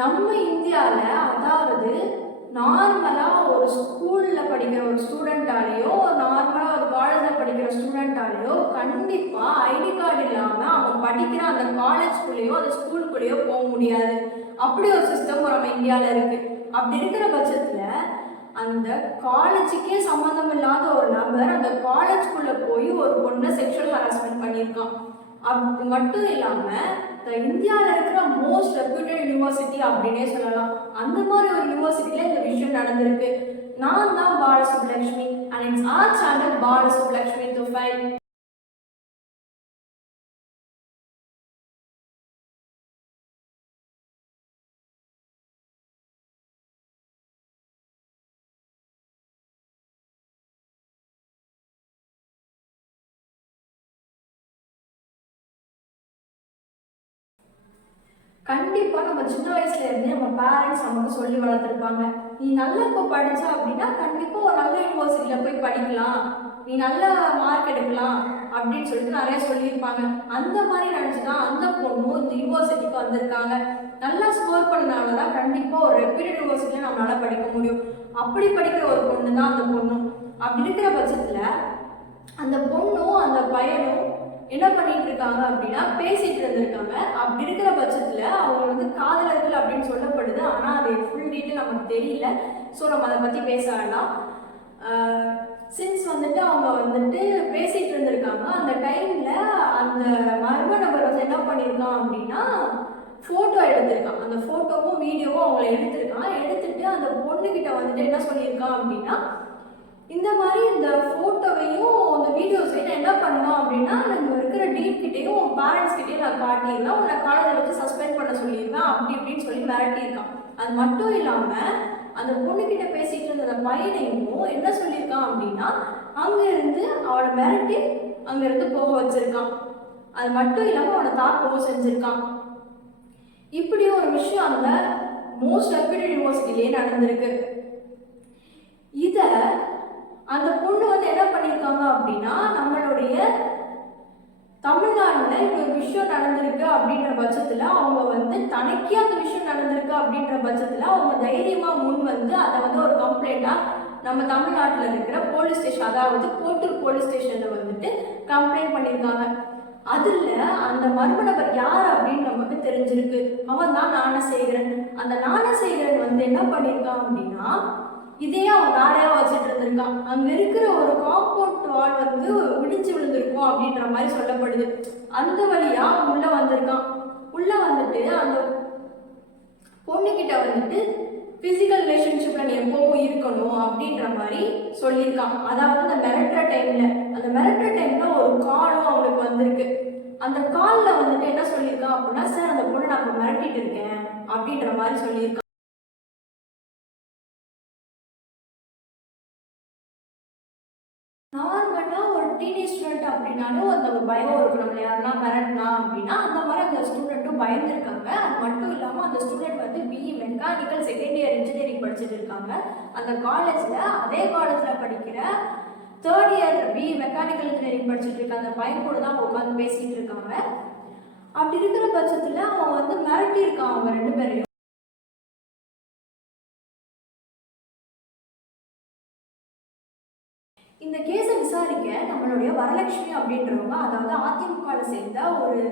நம்ம இந்தியாவில் அதாவது நார்மலாக ஒரு ஸ்கூலில் படிக்கிற ஒரு ஸ்டூடெண்ட்டாலேயோ நார்மலாக ஒரு காலேஜில் படிக்கிற ஸ்டூடெண்ட்டாலேயோ கண்டிப்பாக ஐடி கார்டு இல்லாமல் அவன் படிக்கிற அந்த காலேஜ்குள்ளேயோ அந்த ஸ்கூலுக்குள்ளேயோ போக முடியாது. அப்படி ஒரு சிஸ்டம் நம்ம இந்தியாவில் இருக்குது. அப்படி இருக்கிற பட்சத்தில் அந்த காலேஜுக்கே சம்மந்தம் இல்லாத ஒரு நபர் அந்த காலேஜ்குள்ளே போய் ஒரு பொண்ணை செக்ஷுவல் ஹராஸ்மெண்ட் பண்ணியிருக்கான். அது மட்டும் இல்லாமல் இந்தியாவில் இருக்கிற மோஸ்ட் ரெப்யூட்டட் யூனிவர்சிட்டி அப்படின்னே சொல்லலாம். அந்த மாதிரி ஒரு யூனிவர்சிட்டியில் இந்த விஷயம் நடந்திருக்கு. நான் தான் Balasublakshmi and it's our channel Balasublakshmi Tufail. கண்டிப்பாக நம்ம சின்ன வயசுலேருந்தே நம்ம பேரண்ட்ஸ் நமக்கு சொல்லி வளர்த்துருப்பாங்க, நீ நல்லா இப்போ படித்தா அப்படின்னா கண்டிப்பாக ஒரு நல்ல யூனிவர்சிட்டியில் போய் படிக்கலாம், நீ நல்ல மார்க் எடுக்கலாம் அப்படின்னு சொல்லிட்டு நிறைய சொல்லியிருப்பாங்க. அந்த மாதிரி நினச்சி தான் அந்த பொண்ணும் இந்த யூனிவர்சிட்டிக்கு வந்திருக்காங்க. நல்லா ஸ்கோர் பண்ணனால தான் கண்டிப்பாக ஒரு ரெப்யூட்டட் யூனிவர்சிட்டியில் நம்மளால் படிக்க முடியும். அப்படி படிக்கிற ஒரு பொண்ணு தான் அந்த பொண்ணும். அப்படி இருக்கிற பட்சத்தில் அந்த பொண்ணும் அந்த பையனும் என்ன பண்ணிட்டு இருக்காங்க அப்படின்னா பேசிட்டு இருந்திருக்காங்க. அப்படி இருக்கிற பட்சத்தில் அவங்க வந்து காதலர்கள் அப்படின்னு சொல்லப்படுது. ஆனால் அது ஃபுல் டீட்டெயில் நமக்கு தெரியல. ஸோ நம்ம அதை பற்றி பேச வேண்டாம். சின்ஸ் வந்துட்டு அவங்க வந்துட்டு பேசிட்டு இருந்திருக்காங்க. அந்த டைம்ல அந்த மர்ம நபர் வந்து என்ன பண்ணியிருக்கான் அப்படின்னா ஃபோட்டோ எடுத்திருக்கான். அந்த ஃபோட்டோவும் வீடியோவும் அவங்கள எடுத்திருக்கான். எடுத்துட்டு அந்த பொண்ணுக்கிட்ட வந்துட்டு என்ன சொல்லியிருக்கான் அப்படின்னா, இந்த மாதிரி இந்த ஃபோட்டோவையும் இந்த வீடியோஸையும் நான் என்ன பண்ணுவேன் அப்படின்னா நம்ம இருக்கிற டீன் கிட்டேயும் உன் பேரண்ட்ஸ் கிட்டேயும் நான் காட்டியிருந்தேன், உன்னை காலேஜில் வச்சு சஸ்பெண்ட் பண்ண சொல்லியிருந்தேன் அப்படி இப்படின்னு சொல்லி மிரட்டியிருக்கான். அது மட்டும் இல்லாமல் அந்த பொண்ணுக்கிட்ட பேசிட்டு இருந்த அந்த பையனையும் என்ன சொல்லியிருக்கான் அப்படின்னா அங்கேருந்து அவனை மிரட்டி அங்கேருந்து போக வச்சிருக்கான். அது மட்டும் இல்லாமல் அவனை தாக்கவும் செஞ்சுருக்கான். இப்படி ஒரு விஷயம் அந்த மோஸ்ட் ரெப்யூட்டட் யூனிவர்சிட்டிலேயே நடந்திருக்கு. இதை அந்த பொண்ணு வந்து என்ன பண்ணியிருக்காங்க அப்படின்னா நம்மளுடைய தமிழ்நாட்டில் இப்போ ஒரு விஷயம் நடந்திருக்கு அப்படின்ற பட்சத்தில் அவங்க வந்து தனக்கே அந்த விஷயம் நடந்திருக்கு அப்படின்ற பட்சத்தில் அவங்க தைரியமாக முன் வந்து அதை வந்து ஒரு கம்ப்ளைண்ட்டாக நம்ம தமிழ்நாட்டில் இருக்கிற போலீஸ் ஸ்டேஷன், அதாவது கோட்டூர் போலீஸ் ஸ்டேஷனில் வந்துட்டு கம்ப்ளைண்ட் பண்ணியிருக்காங்க. அதில் அந்த மர்ம நபர் யார் அப்படின்னு நமக்கு தெரிஞ்சிருக்கு. அவன் தான் ஞானசேகரன். அந்த ஞானசேகரன் வந்து என்ன பண்ணியிருக்கான் அப்படின்னா இதையே அவன் வேலையாக வச்சுட்டு இருந்திருக்கான். அங்கே இருக்கிற ஒரு காம்பவுண்ட் வால் வந்து இடிஞ்சு விழுந்திருக்கும் அப்படின்ற மாதிரி சொல்லப்படுது. அந்த வழியாக அவன் உள்ளே வந்திருக்கான். உள்ளே வந்துட்டு அந்த பொண்ணுக்கிட்ட வந்துட்டு ஃபிசிக்கல் ரிலேஷன்ஷிப்பில் நீ எப்பவும் இருக்கணும் அப்படின்ற மாதிரி சொல்லியிருக்கான். அதாவது அந்த மிரட்டுற டைமில் ஒரு காலும் அவனுக்கு வந்திருக்கு. அந்த காலில் வந்துட்டு என்ன சொல்லியிருக்கான் அப்படின்னா, சார் அந்த பொண்ணை நான் இப்போ மிரட்டிட்டு இருக்கேன் அப்படின்ற மாதிரி சொல்லியிருக்கான். நார்மலாக ஒரு டீனேஜ் ஸ்டூடெண்ட் அப்படின்னாலும் அந்த பயம் இருக்கும், நம்மளை யாருன்னா மிரட்டினா அப்படின்னா. அந்த மாதிரி அந்த ஸ்டூடெண்ட்டும் பயந்துருக்காங்க. அது மட்டும் இல்லாமல் அந்த ஸ்டூடெண்ட் வந்து BE mechanical second year engineering படிச்சுட்டு இருக்காங்க. அந்த காலேஜில் அதே காலேஜில் படிக்கிற third year BE mechanical engineering படிச்சுட்டு இருக்க அந்த பையன் கூட தான் உட்காந்து பேசிகிட்டு இருக்காங்க. அப்படி இருக்கிற பட்சத்தில் அவன் வந்து மிரட்டியிருக்கான் அவங்க ரெண்டு பேரையும். இந்த கேஸை விசாரிக்க நம்மளுடைய வரலட்சுமி அப்படின்றவங்க, அதாவது அதிமுகவில் சேர்ந்த ஒரு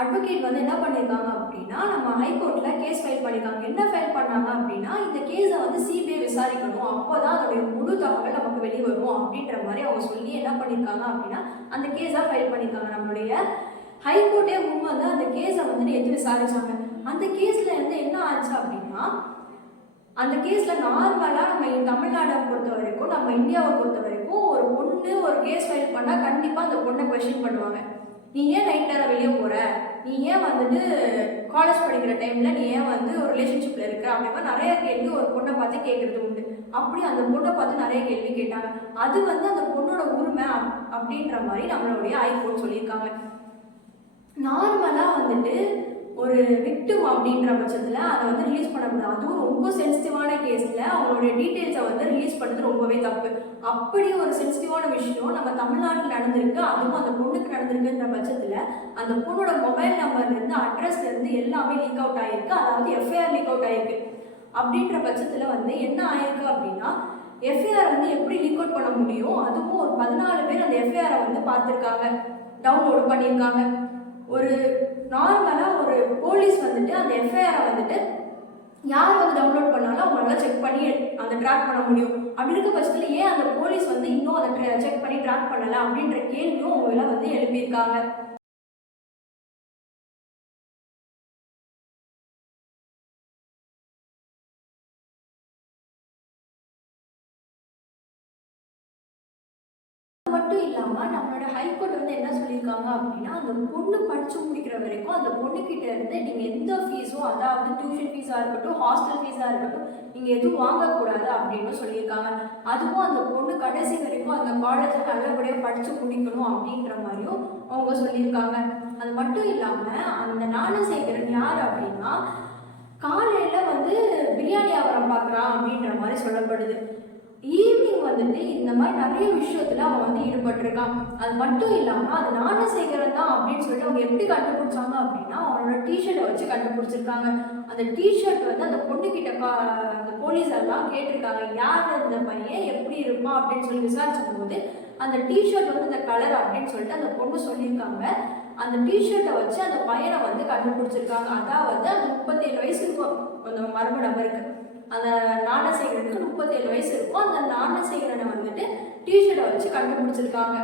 அட்வொகேட் வந்து என்ன பண்ணியிருக்காங்க அப்படின்னா நம்ம ஹைகோர்ட்டில் கேஸ் ஃபைல் பண்ணியிருக்காங்க. என்ன ஃபைல் பண்ணாங்க அப்படின்னா இந்த கேஸை வந்து சிபிஐ விசாரிக்கணும், அப்போ தான் அதோடைய முழு தகவல் நமக்கு வெளியே வரும் அப்படின்ற மாதிரி அவங்க சொல்லி என்ன பண்ணியிருக்காங்க அப்படின்னா அந்த கேஸாக ஃபைல் பண்ணியிருக்காங்க. நம்மளுடைய ஹைகோர்ட்டே முன் வந்து அந்த கேஸை வந்து எடுத்து விசாரிச்சாங்க. அந்த கேஸில் வந்து என்ன ஆச்சு அப்படின்னா அந்த கேஸில் நார்மலாக நம்ம தமிழ்நாடை பொறுத்த வரைக்கும் நம்ம இந்தியாவை பொறுத்த வரைக்கும் ஒரு பொண்ணு ஒரு கேஸ் ஃபைல் பண்ணால் கண்டிப்பாக அந்த பொண்ணை கொஸ்டின் பண்ணுவாங்க. நீ ஏன் நைட் நேரம் வெளியே போகிற, நீ ஏன் வந்துட்டு காலேஜ் படிக்கிற டைமில் நீ ஏன் வந்து ஒரு ரிலேஷன்ஷிப்பில் இருக்கிற அப்படின்னா நிறைய கேள்வி ஒரு பொண்ணை பார்த்து கேட்குறது உண்டு. அப்படி அந்த பொண்ணை பார்த்து நிறைய கேள்வி கேட்டாங்க. அது வந்து அந்த பொண்ணோட உரிமை அப்படின்ற மாதிரி நம்மளுடைய ஹைகோர்ட் சொல்லியிருக்காங்க. நார்மலாக வந்துட்டு ஒரு விக்டிம் அப்படின்ற பட்சத்தில் அதை வந்து ரிலீஸ் பண்ண முடியாது. அதுவும் ரொம்ப சென்சிட்டிவான கேஸ். கேஸில் அவங்களுடைய டீட்டெயில்ஸை வந்து ரிலீஸ் பண்ணது ரொம்பவே தப்பு. அப்படி ஒரு சென்சிட்டிவான விஷயம் நம்ம தமிழ்நாட்டில் நடந்திருக்கு, அதுவும் அந்த பொண்ணுக்கு நடந்திருக்குன்ற பட்சத்தில் அந்த பொண்ணோட மொபைல் நம்பர்லேருந்து அட்ரஸ்லேருந்து எல்லாமே லீக் அவுட் ஆகிருக்கு. அதாவது எஃப்ஐஆர் லீக் அவுட் ஆகிருக்கு. அப்படின்ற பட்சத்தில் வந்து என்ன ஆயிருக்கு அப்படின்னா, எஃப்ஐஆர் வந்து எப்படி லீக் அவுட் பண்ண முடியும்? அதுவும் ஒரு 14 பேர் அந்த எஃப்ஐஆரை வந்து பார்த்துருக்காங்க, டவுன்லோடு பண்ணியிருக்காங்க. ஒரு நார்மலாக ஒரு போலீஸ் வந்துட்டு அந்த எஃப்ஐஆரை வந்துட்டு யார் வந்து டவுன்லோட் பண்ணாலும் அவங்களால செக் பண்ணி அந்த ட்ராக் பண்ண முடியும். அப்படி இருக்க பட்சத்தில் ஏன் அந்த போலீஸ் வந்து இன்னும் அதை செக் பண்ணி ட்ராக் பண்ணலை அப்படின்ற கேள்வியும் அவங்களாம் வந்து எழுப்பியிருக்காங்க. மட்டும் இல்லாமல் நம்மளோட ஹைகோர்ட் வந்து என்ன சொல்லியிருக்காங்க அப்படின்னா, அந்த பொண்ணு படித்து முடிக்கிற வரைக்கும் அந்த பொண்ணுக்கிட்ட இருந்து நீங்கள் எந்த ஃபீஸும், அதாவது டியூஷன் ஃபீஸாக இருக்கட்டும், ஹாஸ்டல் ஃபீஸாக இருக்கட்டும், நீங்கள் எதுவும் வாங்கக்கூடாது அப்படின்னு சொல்லியிருக்காங்க. அதுவும் அந்த பொண்ணு கடைசி வரைக்கும் அந்த காலேஜில் நல்லபடியாக படித்து முடிக்கணும் அப்படின்ற மாதிரியும் அவங்க சொல்லியிருக்காங்க. அது மட்டும் இல்லாமல் அந்த ஞானசேகரன் யார் அப்படின்னா, காலையில் வந்து பிரியாணி வியாபாரம் பார்க்குறான் அப்படின்ற மாதிரி சொல்லப்படுது. ஈவினிங் வந்துட்டு இந்த மாதிரி நிறைய விஷயத்துல அவன் வந்து ஈடுபட்டிருக்கான். அது மட்டும் இல்லாம அது ஞானசேகரன் தான் அப்படின்னு சொல்லிட்டு அவங்க எப்படி கண்டுபிடிச்சாங்க அப்படின்னா, அவனோட டிஷர்ட்டை வச்சு கண்டுபிடிச்சிருக்காங்க. அந்த டிஷர்ட் வந்து அந்த பொண்ணுகிட்ட அந்த போலீஸ் எல்லாம் கேட்டிருக்காங்க, யார் இந்த பையன், எப்படி இருப்பான் அப்படின்னு சொல்லி விசாரிச்சும் போது அந்த டிஷர்ட் வந்து இந்த கலர் அப்படின்னு சொல்லிட்டு அந்த பொண்ணு சொல்லியிருக்காங்க. அந்த டிஷர்ட்டை வச்சு அந்த பையனை வந்து கண்டுபிடிச்சிருக்காங்க. அதாவது அந்த 37 வயசு இருக்கும் அந்த மர்ம நபருக்கு. அந்த ஞானசேகரனுக்கு 37 வயசு இருக்கும். அந்த ஞானசேகரனை வந்துட்டு டிஷர்ட்டை வச்சு கண்டுபிடிச்சிருக்காங்க.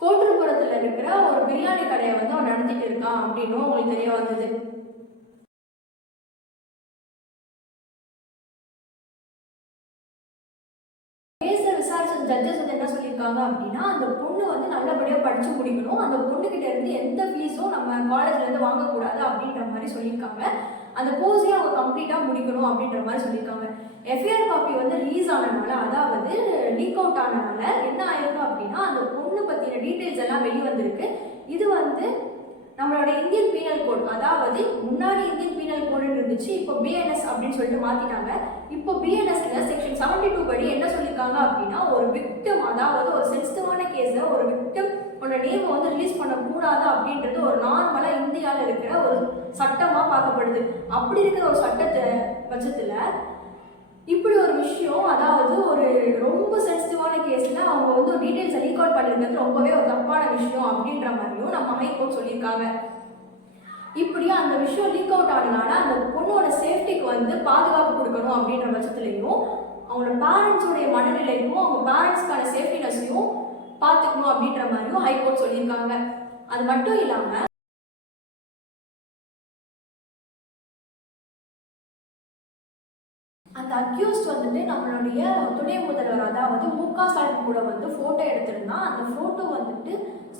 கோட்டூர்புரத்தில் இருக்கிற ஒரு பிரியாணி கடையை வந்து அவன் நடத்திட்டு இருக்கான் அப்படின்னு அவங்களுக்கு தெரிய வந்தது. விசாரிச்ச ஜட்ஜஸ் வந்து என்ன சொல்லியிருக்காங்க அப்படின்னா, அந்த பொண்ணு வந்து நல்லபடியாக படித்து முடிக்கணும், அந்த பொண்ணுகிட்ட இருந்து எந்த ஃபீஸும் நம்ம காலேஜ்லேருந்து வாங்கக்கூடாது அப்படின்ற மாதிரி சொல்லியிருக்காங்க. அந்த கோர்ஸையும் அவங்க கம்ப்ளீட்டாக முடிக்கணும் அப்படின்ற மாதிரி சொல்லியிருக்காங்க. எஃப்ஐஆர் காப்பி வந்து ரிலீஸ் ஆனதுனால, அதாவது லீக் அவுட் ஆனதுனால என்ன ஆயிருக்கு அப்படின்னா, அந்த பொண்ணு பற்றின டீட்டெயில்ஸ் எல்லாம் வெளிவந்திருக்கு. இது வந்து நம்மளோட இந்தியன் பீனல் கோட், அதாவது முன்னாடி இந்தியன் பீனல் கோடுன்னு இருந்துச்சு, இப்போ பிஎன்எஸ் அப்படின்னு சொல்லிட்டு மாற்றிட்டாங்க. இப்போ பிஎன்எஸ்ல செக்ஷன் 72 படி என்ன சொல்லியிருக்காங்க அப்படின்னா, ஒரு விக்டிம், அதாவது ஒரு சென்சிட்டிவான கேஸில் ஒரு விக்டிம் உன்னோட நேமை வந்து ரிலீஸ் பண்ணக்கூடாது அப்படின்றது ஒரு நார்மலாக இந்தியாவில் இருக்கிற ஒரு சட்டமாக பார்க்கப்படுது. அப்படி இருக்கிற ஒரு சட்டத்தை பட்சத்தில் இப்படி ஒரு விஷயம், அதாவது ஒரு ரொம்ப சென்சிட்டிவான கேஸில் அவங்க வந்து டீட்டெயில்ஸை லீக் அவுட் பண்ணியிருக்கிறது ரொம்பவே ஒரு தப்பான விஷயம் அப்படின்ற மாதிரியும் நம்ம ஹைகோர்ட் சொல்லியிருக்காங்க. இப்படி அந்த விஷயம் லீக் அவுட் ஆனதுனால அந்த பொண்ணோட சேஃப்டிக்கு வந்து பாதுகாப்பு கொடுக்கணும் அப்படின்ற பட்சத்துலையும் அவங்களோட பேரண்ட்ஸோடைய மனநிலைக்கும் அவங்க பேரண்ட்ஸ்க்கான சேஃப்டினஸையும் பார்த்துக்கணும் அப்படின்ற மாதிரியும் ஹைகோர்ட் சொல்லியிருக்காங்க. அது மட்டும் இல்லாமல் அந்த அக்யூஸ்ட் வந்துட்டு நம்மளுடைய துணை முதல்வர், அதாவது முக ஸ்டாலின் கூட வந்து ஃபோட்டோ எடுத்திருந்தான். அந்த ஃபோட்டோ வந்துட்டு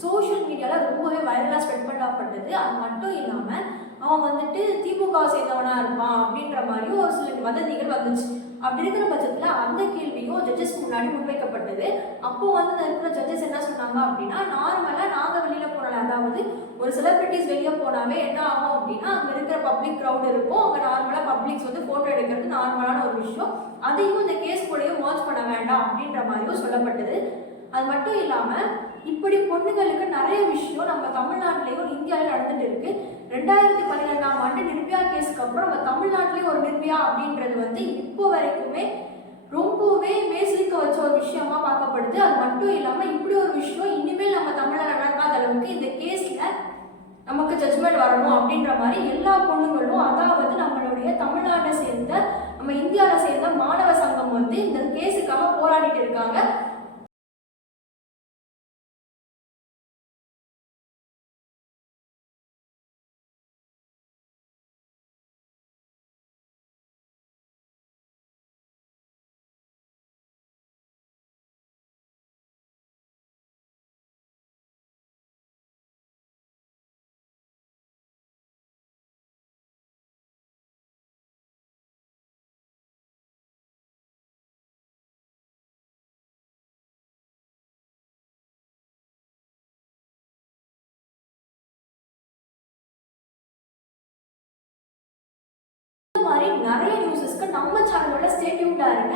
சோஷியல் மீடியாவில் ரொம்பவே வைரலாக ஸ்ப்ரெட் பண்ணப்பட்டது. அது மட்டும் இல்லாமல் அவன் வந்துட்டு திமுக சேர்ந்தவனாக இருப்பான் அப்படின்ற மாதிரியும் ஒரு சில வதந்திகள் வந்துச்சு. அப்படி இருக்கிற பட்சத்தில் அந்த கேள்வியும் ஜட்ஜஸ் முன்னாடி முன்வைக்கப்பட்டது. அப்போ வந்து இருக்கிற ஜட்ஜஸ் என்ன சொன்னாங்க அப்படின்னா, நார்மலாக நாங்கள் வெளியில் போனால, அதாவது ஒரு செலிபிரிட்டிஸ் வெளியே போனாவே என்ன ஆகும் அப்படின்னா, அங்கே இருக்கிற பப்ளிக் க்ரௌட் இருக்கும், அங்கே நார்மலாக பப்ளிக்ஸ் வந்து ஃபோட்டோ எடுக்கிறது நார்மலான ஒரு விஷயம், அதையும் இந்த கேஸ் கூடயும் மர்ஜ் பண்ண வேண்டாம் அப்படின்ற மாதிரியும் சொல்லப்பட்டது. அது மட்டும் இல்லாமல் இப்படி பொண்ணுங்களுக்கு நிறைய விஷயம் நம்ம தமிழ்நாட்டிலையும் இந்தியாவில் நடந்துட்டு இருக்கு. 2012ஆம் ஆண்டு நிர்பயா கேஸுக்கு அப்புறம் நம்ம தமிழ்நாட்டிலேயே ஒரு நிர்பயா அப்படின்றது வந்து இப்போ வரைக்குமே ரொம்பவே மேசிலிக்க வச்ச ஒரு விஷயமா பார்க்கப்படுது. அது மட்டும் இல்லாமல் இப்படி ஒரு விஷயம் இனிமேல் நம்ம தமிழ்நாடு நடக்காத அளவுக்கு இந்த கேஸில் நமக்கு ஜட்ஜ்மெண்ட் வரணும் அப்படின்ற மாதிரி எல்லா பொண்ணுங்களும், அதாவது நம்மளுடைய தமிழ்நாட்டை சேர்ந்த நம்ம இந்தியாவில் சேர்ந்த மாணவ சங்கம் வந்து இந்த கேஸுக்காக போராடிட்டு இருக்காங்க. மாதிரி நிறைய நியூஸஸ்க்கு நம்ம சேனலோட ஸ்டே டியூன்டா இருங்க.